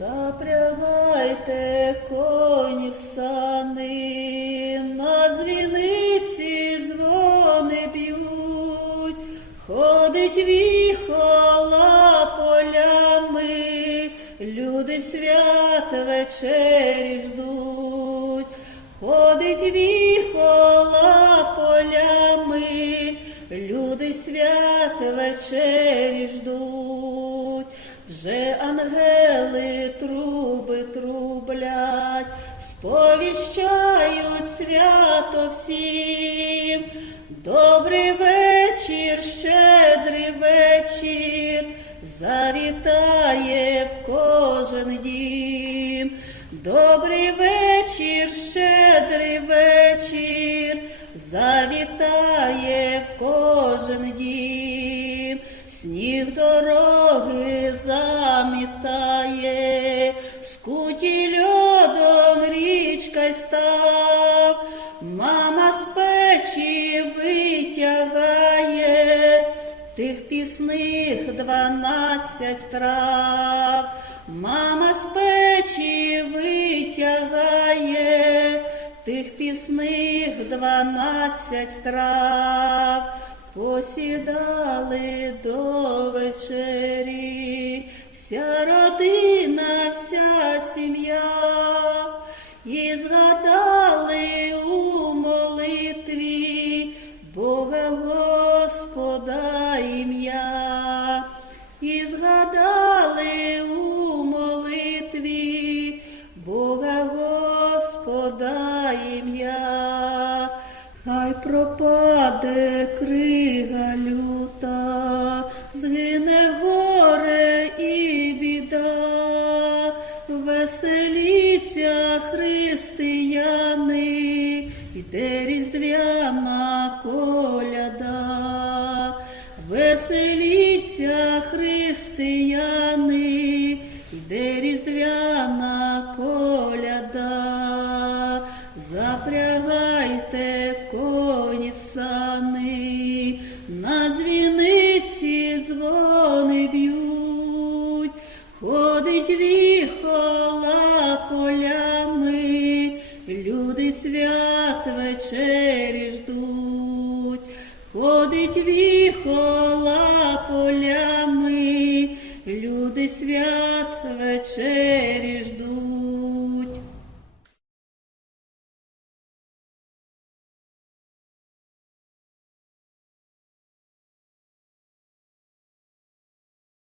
Запрягайте коні в сани, на дзвіниці дзвони б'ють, ходить віхола полями, люди свят вечері ждуть, ходить віхола полями, люди свят вечері ждуть. Вже ангели труби трублять, сповіщають свято всім. Добрий вечір, щедрий вечір, завітає в кожен дім. Добрий вечір, щедрий вечір, завітає в кожен дім. Сніг дороги замітає, скуті льодом річка став, мама з печі витягає тих пісних дванадцять страв, мама з печі витягає тих пісних дванадцять страв. Посідали до вся родина, вся сім'я, і згадали у молитві Бога Господа ім'я, і згадали у молитві Бога Господа ім'я. Хай пропаде крига люта, веселіться християни, йде різдвяна коляда, веселіться християни, йде різдвяна коляда, запрягайте коні в сани. водить віхола полями, люди свят вечері ждуть, ходить віхола полями, люди свят вечері ждуть.